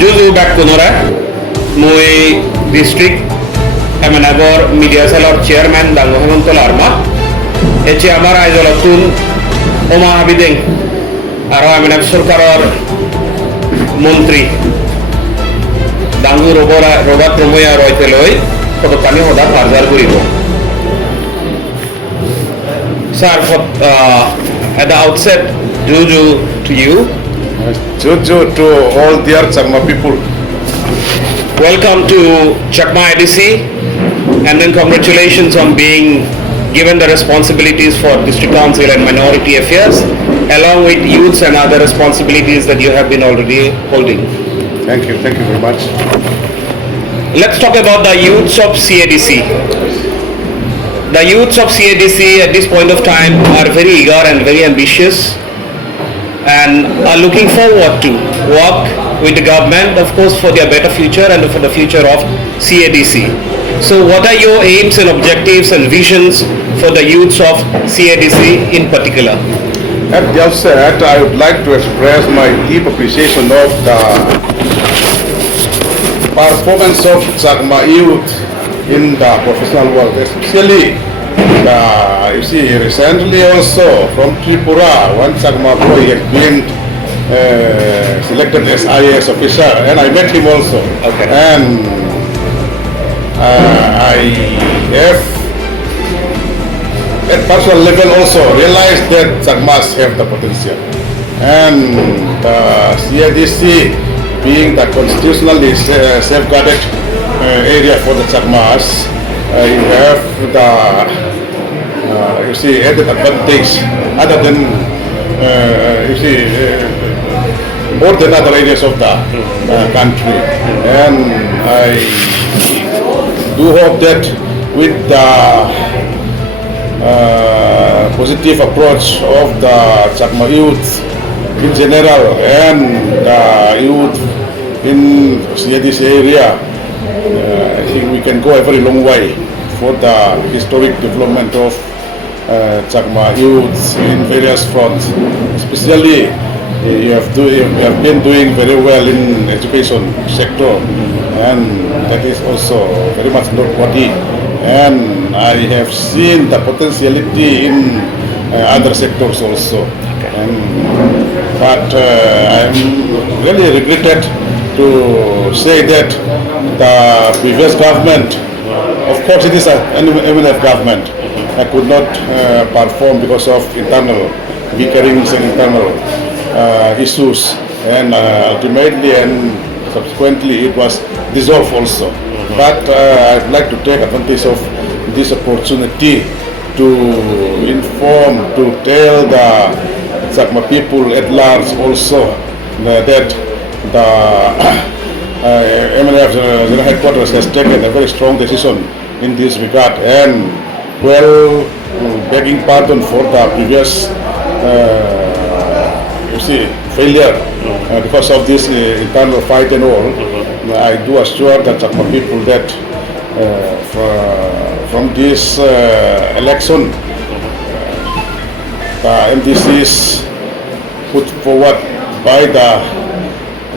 Juzu back kunora, Mui district kamalanagar media cell or chairman Dangu Himanta Larma. Eche amara izolatun Oma Abideng. Aro Aminab Surkaror Montri Dangu Romawia Royte loi Kotokani Hoda Farzar Guribo. Sir, at the outset, Juju to you. Juju to all dear Chakma people. Welcome to Chakma ADC, and then congratulations on being given the responsibilities for District Council and Minority Affairs, along with youths and other responsibilities that you have been already holding. Thank you very much. Let's talk about the youths of CADC. The youths of CADC at this point of time are very eager and very ambitious and are looking forward to work with the government, of course, for their better future and for the future of CADC. So what are your aims and objectives and visions for the youths of CADC in particular? At the outset, I would like to express my deep appreciation of the performance of Chakma youth in the professional world, especially you see recently also from Tripura, one Chakma boy has been selected as IAS officer, and I met him also. Okay. And I have at personal level also realized that Chakmas have the potential, and CADC being the constitutionally safeguarded area for the Chakmas, you have the you see added advantage other than you see more than other areas of the country, and I do hope that with the positive approach of the Chakma youth in general and the youth in CADC area, I think we can go a very long way for the historic development of Chakma youth in various fronts. Especially you have been doing very well in education sector, and that is also very much noteworthy. And I have seen the potentiality in other sectors also. But I am really regretted to say that the previous government, of course it is an MNF government, could not perform because of internal bickerings and internal issues, and ultimately and subsequently it was dissolved also. But I'd like to take advantage of this opportunity to inform, to tell the Chakma people at large also that the MNF General Headquarters has taken a very strong decision in this regard, and well, begging pardon for the previous you see failure because of this internal fight and all. I do assure the Chakma people that from this election, the MDCs put forward by the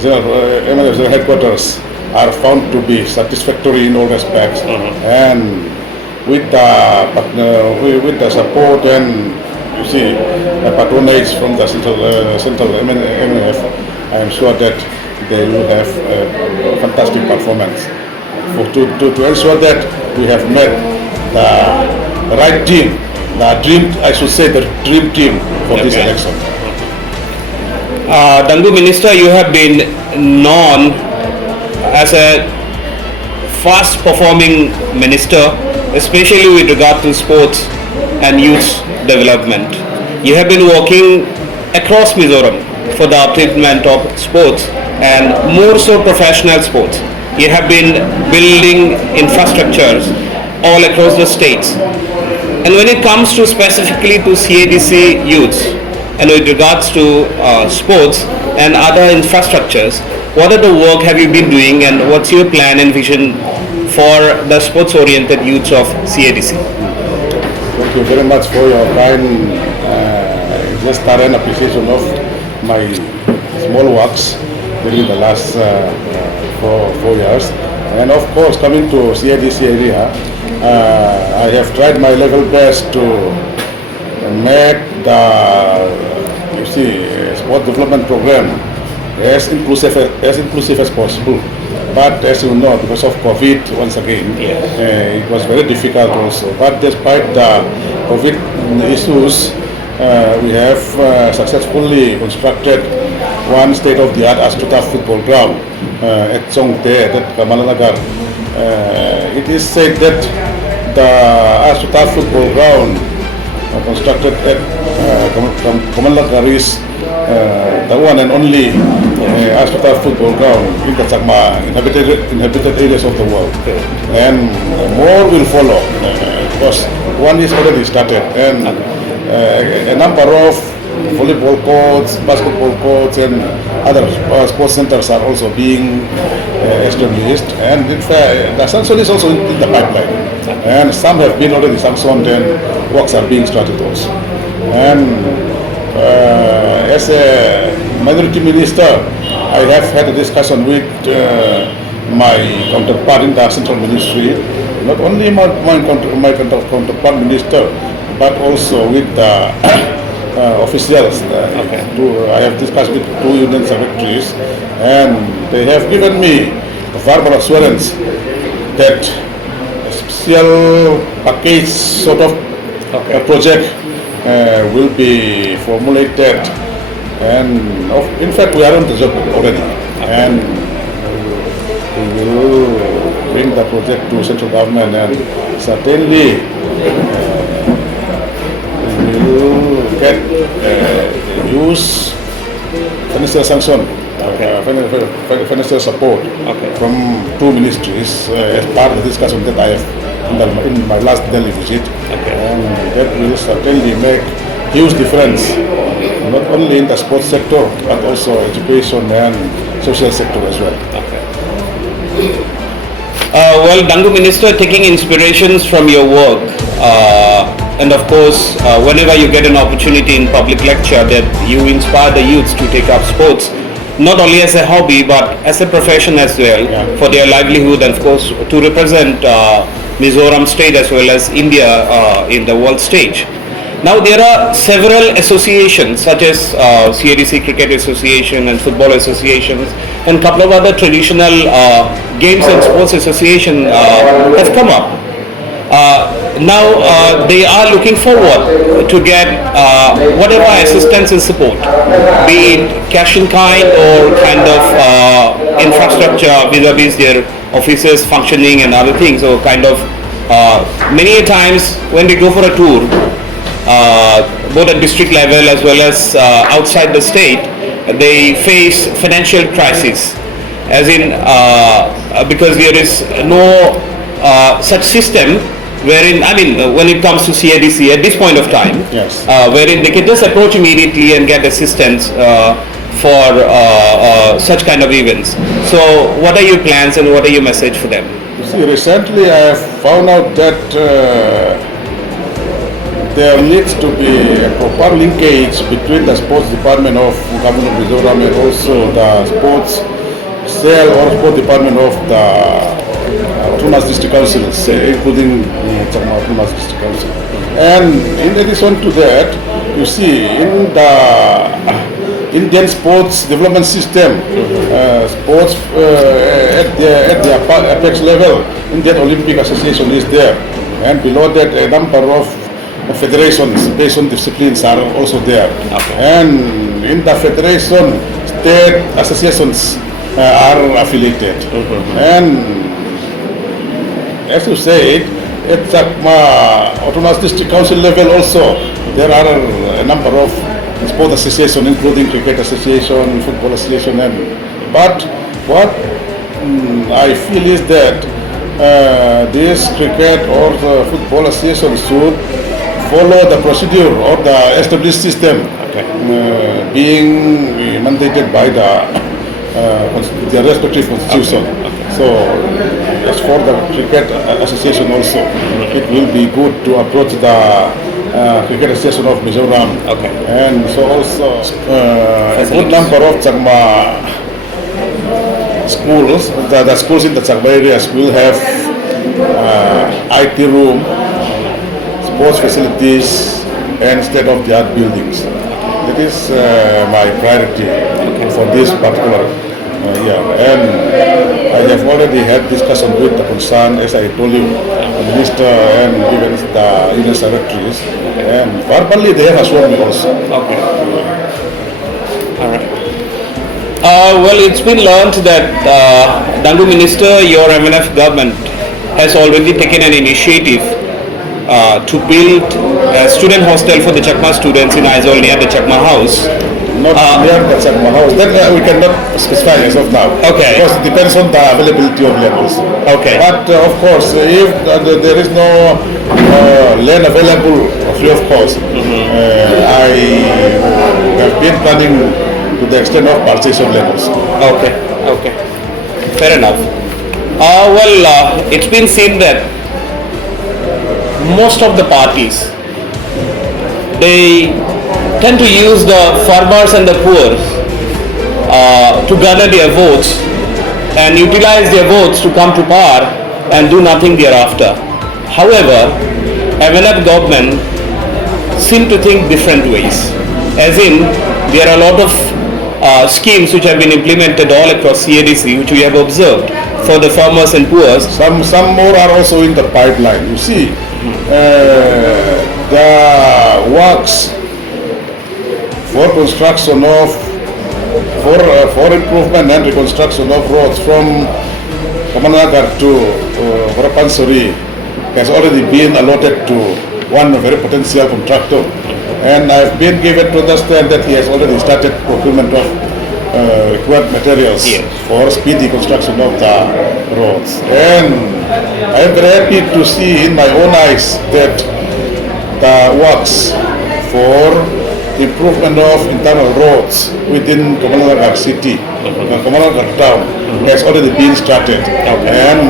MNF General Headquarters are found to be satisfactory in all respects, and with the support and you see patronage from the central MNF, I am sure that they will have a fantastic performance. To ensure that we have met the right team, the dream team for this election. Dangu Minister, you have been known as a fast performing minister, especially with regard to sports and youth development. You have been working across Mizoram for the upliftment of sports and more so professional sports. You have been building infrastructures all across the states. And when it comes to specifically to CADC youths and with regards to sports and other infrastructures, what are the work have you been doing and what's your plan and vision for the sports oriented youths of CADC? Thank you very much for your kind gesture and appreciation of my small works during the last for 4 years. And of course, coming to CADC area, I have tried my level best to make the sport development program as inclusive as possible. But as you know, because of COVID, once again, it was very difficult also. But despite the COVID issues, we have successfully constructed one state-of-the-art Astuta football ground at Chongte, at Kamalanagar. It is said that the Astuta football ground constructed at Kamalanagar is the one and only Astuta football ground in the Chakma inhabited areas of the world. And more will follow because one is already started, and a number of volleyball courts, basketball courts, and other sports centers are also being established. And in fact, the sanction is also in the pipeline, and some have been already sanctioned, and works are being started also. And as a minority minister, I have had a discussion with my counterpart in the central ministry, not only my counterpart minister, but also with the officials. I have discussed with 2 union secretaries, and they have given me verbal assurance that a special package sort of project will be formulated, and in fact we are on the job already, and we will bring the project to central government, and certainly we will get use financial sanction, financial support from 2 ministries as part of the discussion that I have in my last Delhi visit, and that will certainly make huge difference, not only in the sports sector but also education and social sector as well. Well, Dangu Minister, taking inspirations from your work, and of course, whenever you get an opportunity in public lecture, that you inspire the youths to take up sports, not only as a hobby but as a profession as well, for their livelihood, and of course to represent Mizoram state as well as India in the world stage. Now there are several associations such as CADC Cricket Association and Football Associations, and a couple of other traditional games and sports associations have come up. Now they are looking forward to get whatever assistance and support, be it cash in kind or kind of infrastructure vis-a-vis their offices functioning and other things, or kind of many a times when they go for a tour, both at district level as well as outside the state, they face financial crisis, as in because there is no such system wherein, when it comes to CADC at this point of time, wherein they can just approach immediately and get assistance for such kind of events. So what are your plans and what are your message for them? You see, recently I have found out that there needs to be a proper linkage between the sports department of Government of Mizoram and also the sports cell or sports department of the Autonomous District Council, including Chakma Autonomous District Council. And in addition to that, you see, in the Indian sports development system, sports at the apex level, Indian Olympic Association is there, and below that a number of federations based on disciplines are also there. And in the federation, state associations are affiliated. And as you said, at Chakma Autonomous District Council level also, there are a number of sport associations, including cricket association, football association, but what I feel is that this cricket or the football association should follow the procedure or the established system being mandated by the respective constitution. So as for the cricket association also, it will be good to approach the cricket association of Mizoram. And so also a good number of Chakma schools, the schools in the Chakma areas will have IT room, sports facilities, and state-of-the-art buildings. That is my priority for this particular year. And I have already had discussion with the concern, as I told you, the minister and even the union secretaries. And verbally they have assured me also. Okay. All right. Well, it's been learned that Dangu Minister, your MNF government has already taken an initiative to build a student hostel for the Chakma students in Aizawl near the Chakma house. Not near the Chakma house. That we cannot specify as of now. Okay. Because it depends on the availability of levels. Okay. But of course, if there is no land available free of cost, I have been planning to the extent of purchase of levels. Okay. Okay. Fair enough. It's been seen that most of the parties, they tend to use the farmers and the poor to garner their votes and utilize their votes to come to power and do nothing thereafter. However, MNF government seem to think different ways. As in, there are a lot of schemes which have been implemented all across CADC, which we have observed for the farmers and poor. Some more are also in the pipeline. You see, the works for construction of for improvement and reconstruction of roads from Kamalanagar to Varapansori has already been allotted to one very potential contractor, and I've been given to understand that he has already started procurement of required materials for speedy construction of the roads. And I am very happy to see in my own eyes that the works for improvement of internal roads within Kamalanagar city, Kamalanagar town, has already been started. And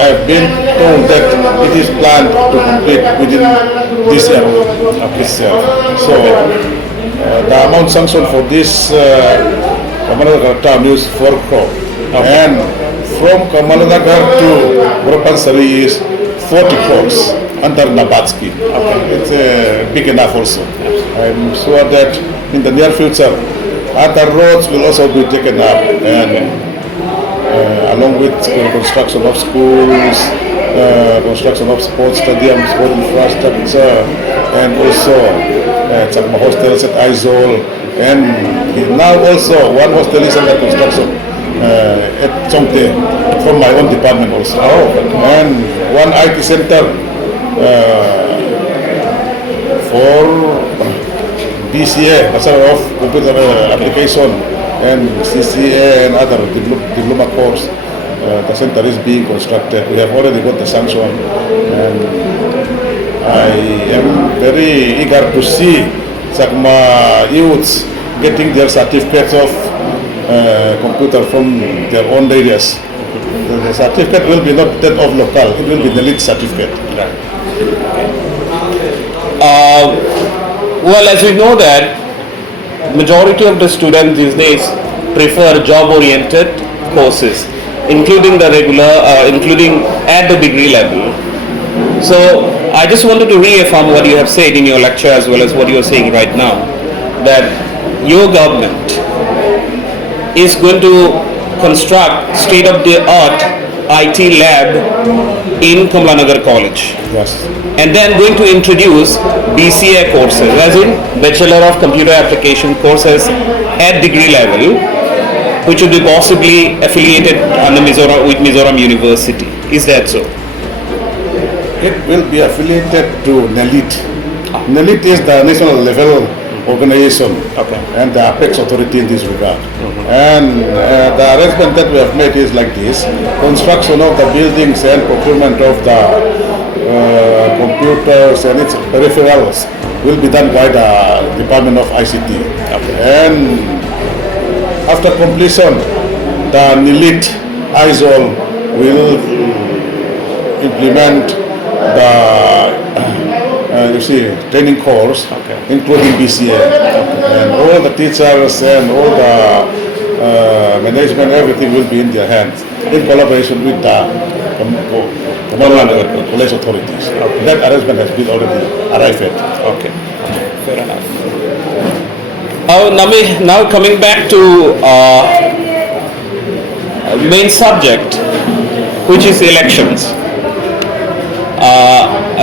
I've been told that it is planned to complete within this year. So the amount sanctioned for this Kamalanagar town is 4 crore. And from Kamalanagar to Varapansari is 40 crores under Nabatsky. It's big enough also. I'm sure that in the near future other roads will also be taken up, and along with construction of schools, construction of sports stadiums, sport infrastructure, and also Chakma hostels at Aizawl, and now also one hostel is under construction at Chongte from my own department also. And one IT center for BCA, Bachelor of Computer Application, and CCA and other diploma course. The center is being constructed. We have already got the sanction, and I am very eager to see Chakma youths getting their certificates of computer from their own areas. The certificate will be not that of local, it will be the elite certificate. As we know that majority of the students these days prefer job-oriented courses, including the including at the degree level. So I just wanted to reaffirm what you have said in your lecture as well as what you are saying right now, that your government is going to construct state-of-the-art IT lab in Kamalanagar College. Yes. And then going to introduce BCA courses, as in Bachelor of Computer Application courses at degree level, which will be possibly affiliated under with Mizoram University. Is that so? It will be affiliated to NELIT. NELIT is the national level organization and the apex authority in this regard. And the arrangement that we have made is like this: construction of the buildings and procurement of the computers and its peripherals will be done by the Department of ICT. And after completion, the NELIT Aizawl will implement the training course, including BCA, and all the teachers and all the management, everything will be in their hands in collaboration with the Kamalanagar police authorities. That arrangement has been already arrived at. Okay, fair enough. Now coming back to main subject, which is elections.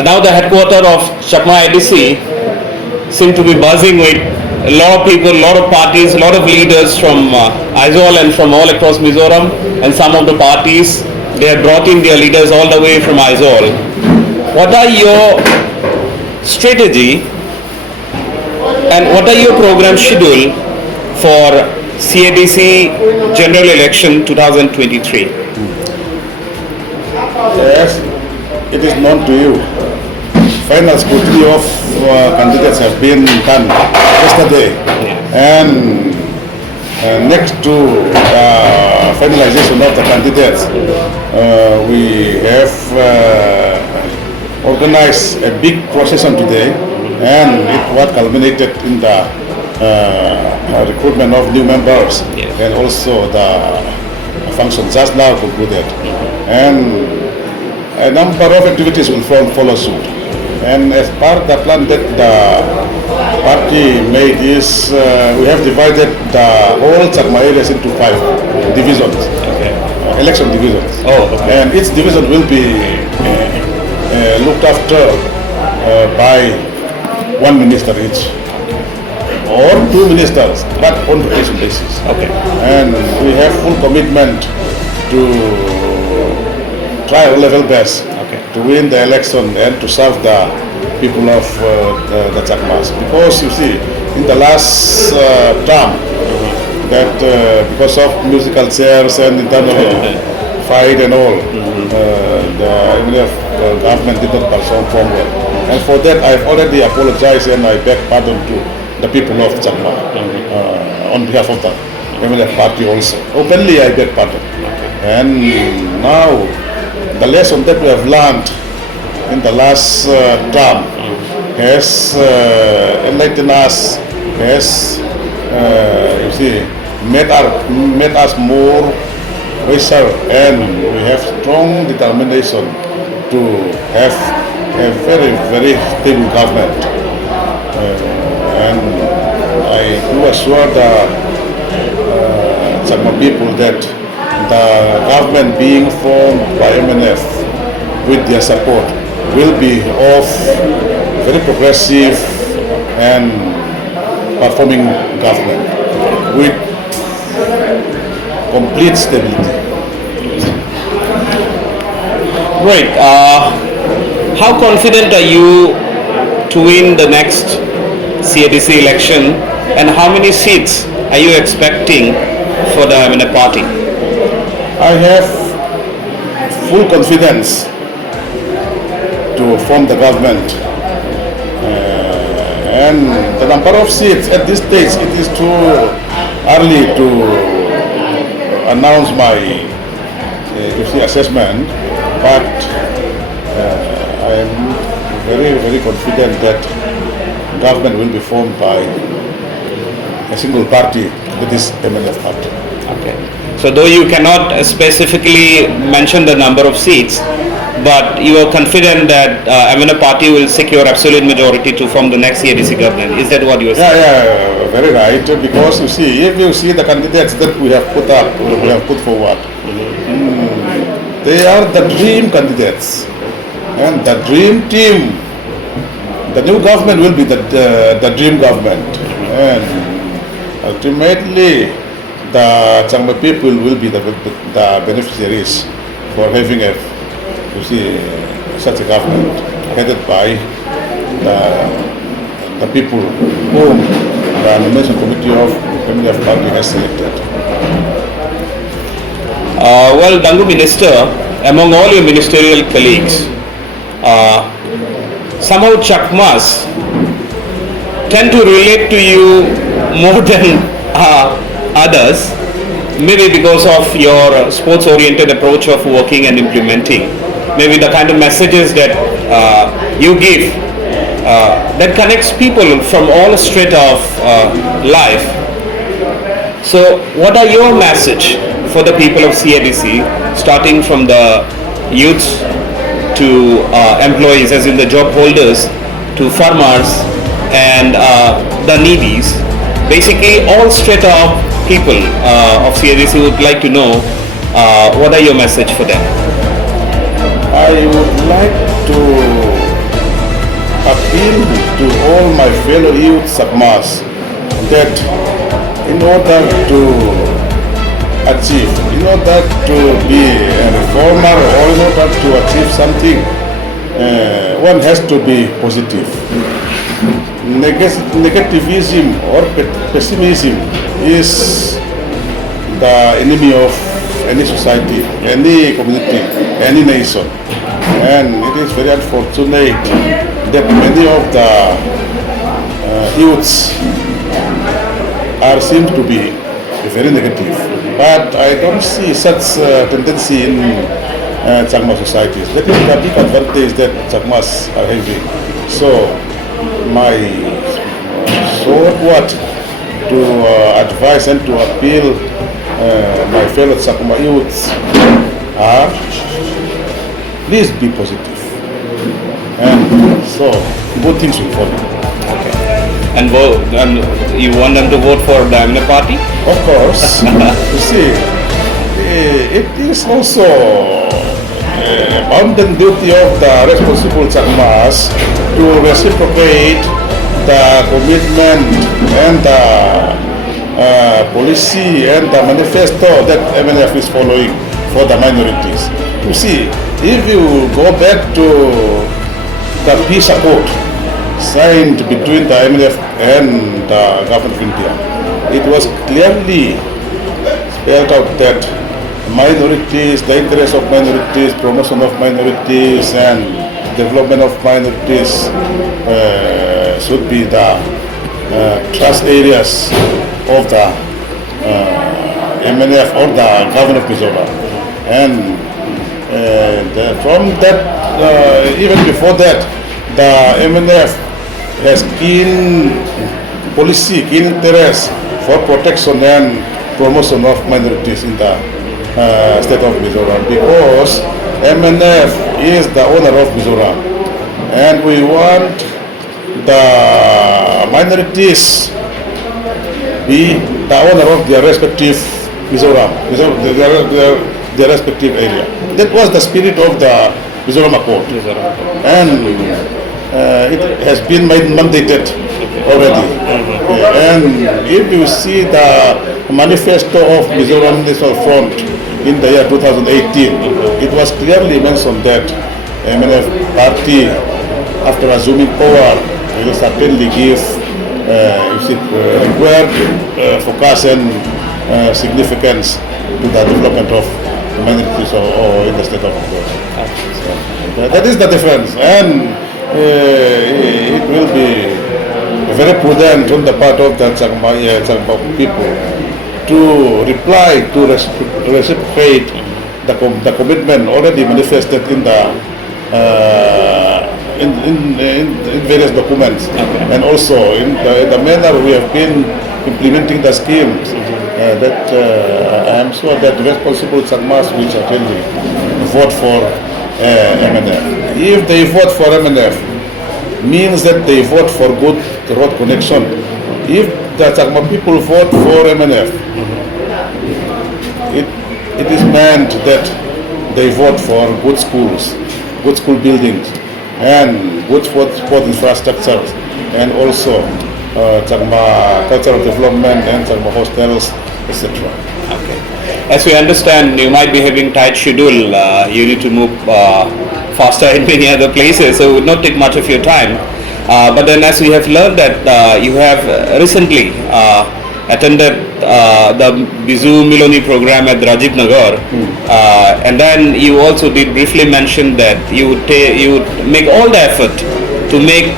Now the headquarters of Chakma ADC seem to be buzzing with a lot of people, a lot of parties, a lot of leaders from Aizawl and from all across Mizoram, and some of the parties, they have brought in their leaders all the way from Aizawl. What are your strategy and what are your program schedule for CADC General Election 2023? Yes, it is known to you. Final scrutiny of candidates have been done yesterday, and next to finalization of the candidates, we have organized a big procession today, and it was culminated in the recruitment of new members, and also the function just now concluded, and a number of activities will follow suit. And as part of the plan that the party made is, we have divided the whole Chakma areas into 5 divisions, election divisions. Oh, okay. And each division will be looked after by 1 minister each, or 2 ministers, but on rotation basis. Okay. And we have full commitment to try our level best to win the election and to serve the people of the Chakmas. Because you see, in the last term, that because of musical chairs and internal fight and all, the government did not perform well. And for that, I've already apologized and I beg pardon to the people of Chakma on behalf of the MNF party also. Openly, I beg pardon. And now, the lesson that we have learned in the last term has enlightened us, has you see, made us more wiser, and we have strong determination to have a very, very stable government. And I do assure the Chakma people that the government being formed by MNF with their support will be of very progressive and performing government with complete stability. Right. How confident are you to win the next CADC election, and how many seats are you expecting for the MNF party? I have full confidence to form the government, and the number of seats at this stage, it is too early to announce my assessment, but I am very, very confident that government will be formed by a single party, that is MNF party. Okay. So though you cannot specifically mention the number of seats, but you are confident that MNF party will secure absolute majority to form the next CADC government. Is that what you are saying? Yeah, very right. Because you see, if you see the candidates that we have put up, we have put forward, they are the dream candidates, and the dream team. The new government will be the dream government, and ultimately the Chakma people will be the beneficiaries for having such a government headed by the people whom the nomination committee of the MNF party has selected. Well, Dangu Minister, among all your ministerial colleagues, somehow Chakmas tend to relate to you more than others, maybe because of your sports-oriented approach of working and implementing, maybe the kind of messages that you give that connects people from all strata of life. So, what are your message for the people of CADC, starting from the youths to employees, as in the job holders, to farmers and the needies? Basically, all strata of people of CADC would like to know what are your message for them? I would like to appeal to all my fellow youth Chakmas that in order to achieve, in order to be a reformer or in order to achieve something, one has to be positive. Negativism or pessimism is the enemy of any society, any community, any nation. And it is very unfortunate that many of the youths seem to be very negative. But I don't see such tendency in Chakma societies. That is the big advantage that Chakmas are having. So my short word to advise and to appeal my fellow Chakma youths are, please be positive. And so good things will follow. And vote, and you want them to vote for the MNF party? Of course. You see, it is also a bounden duty of the responsible Chakmas to reciprocate the commitment and the policy and the manifesto that MNF is following for the minorities. You see, if you go back to the peace accord signed between the MNF and the government of India, it was clearly spelled out that minorities, the interests of minorities, promotion of minorities and development of minorities should be the trust areas of the MNF or the government of Mizoram. And from that, even before that, the MNF has keen policy, keen interest for protection and promotion of minorities in the state of Mizoram, because MNF is the owner of Mizoram, and we want the minorities be the owner of their respective Mizoram, their respective area. That was the spirit of the Mizoram Accord, and it has been mandated already. And if you see the manifesto of Mizoram National Front in the year 2018, it was clearly mentioned that MNF party, after assuming power, will certainly give required focus and significance to the development of minorities or in the state of Mizoram. So, that is the difference, and it will be very prudent on the part of the Chakma people to reply, to reciprocate the commitment already manifested in the in various documents, and also in the manner we have been implementing the schemes. That I am sure that responsible Chakmas will certainly vote for MNF. If they vote for MNF, means that they vote for good road connection. If the Chakma people vote for MNF, it is meant that they vote for good schools, good school buildings, and good sport infrastructure, and also Chakma cultural development and Chakma hostels, etc. Okay. As we understand, you might be having tight schedule. You need to move faster in many other places, so it would not take much of your time. But then, as we have learned that you have recently attended the Bizu Miloni program at Rajiv Nagar, and then you also did briefly mention that you would make all the effort to make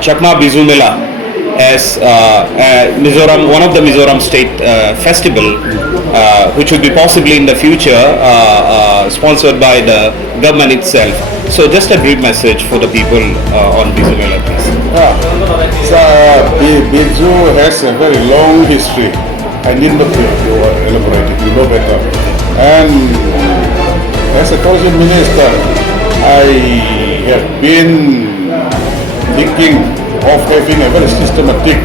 Chakma Bizu Mela as Mizoram, one of the Mizoram state festival, which will be possibly in the future sponsored by the government itself. So just a brief message for the people on Bizu Mela, please. Bizu has a very long history I need not to elaborate it, you know better. And as a tourism minister, I have been thinking of having a very systematic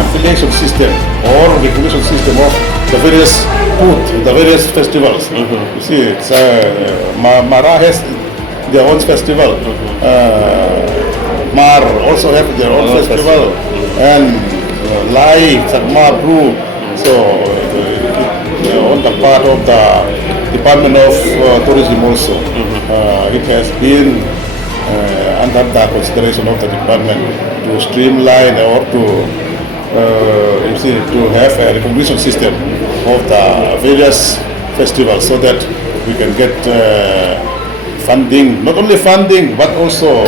affiliation system or recognition system of the various food, the various festivals. You see, it's, Mara has their own festival. Mar also have their own festival, and Lai, Chakma, Bru. So on the part of the Department of Tourism also, it has been under the consideration of the department to streamline or to you see, to have a recognition system of the various festivals so that we can get funding, not only funding but also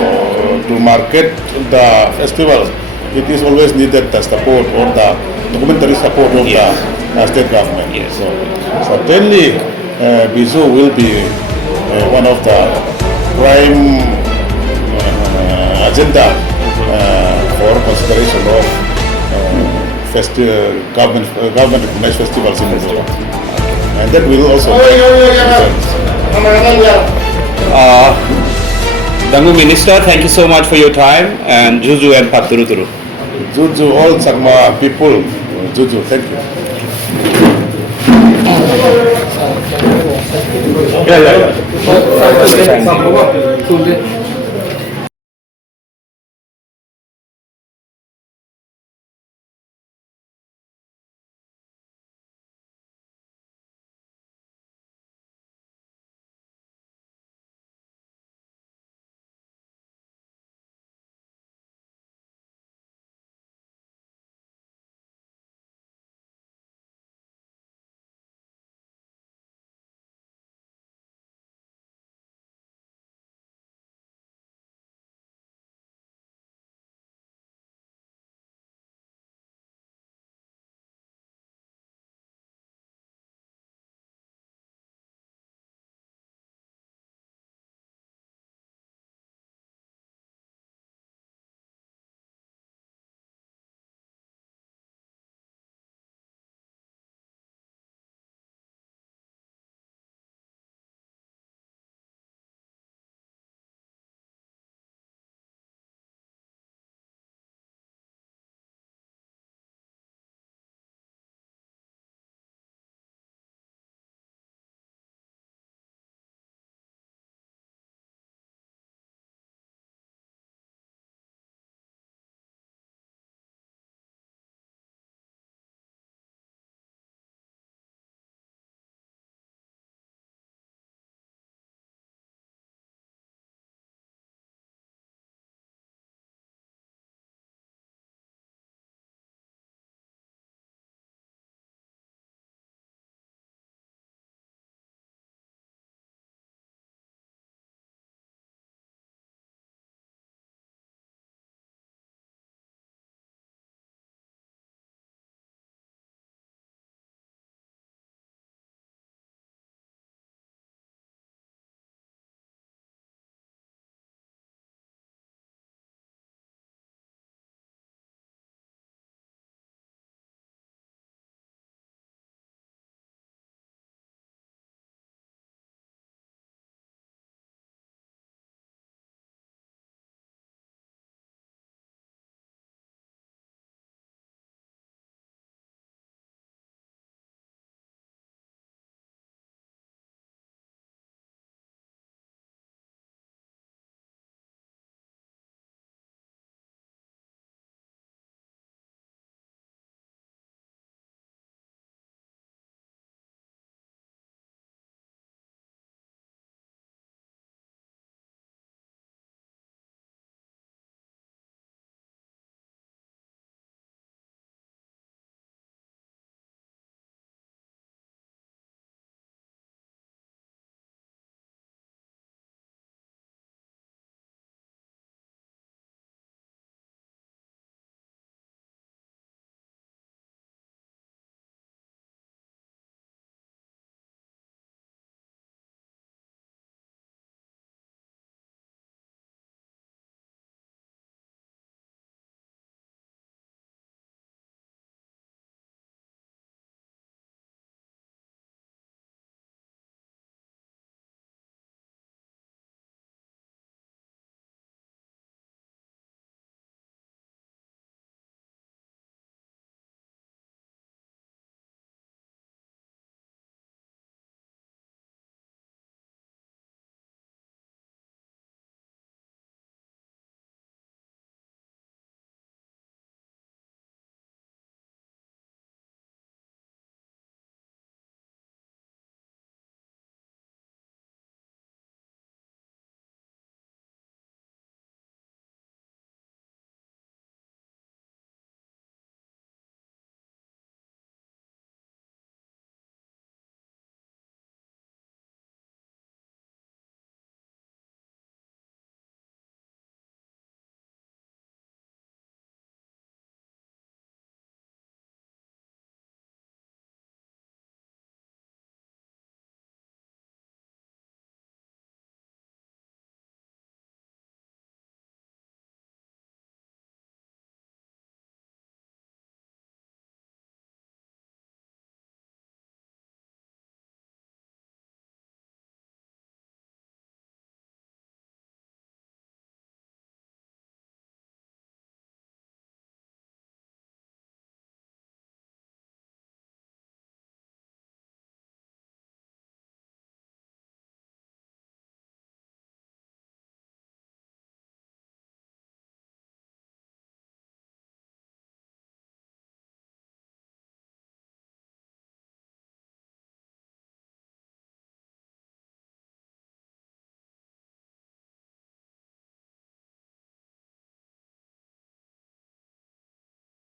to market the festivals. It is always needed the support or the documentary support of the state government. So certainly Mizo will be one of the prime agenda for consideration of government recognized festivals in Mizoram. And that will also Dangu Minister, thank you so much for your time, and Juju and Paturuturu. Juju, all Chakma people, Juju, thank you. Yeah.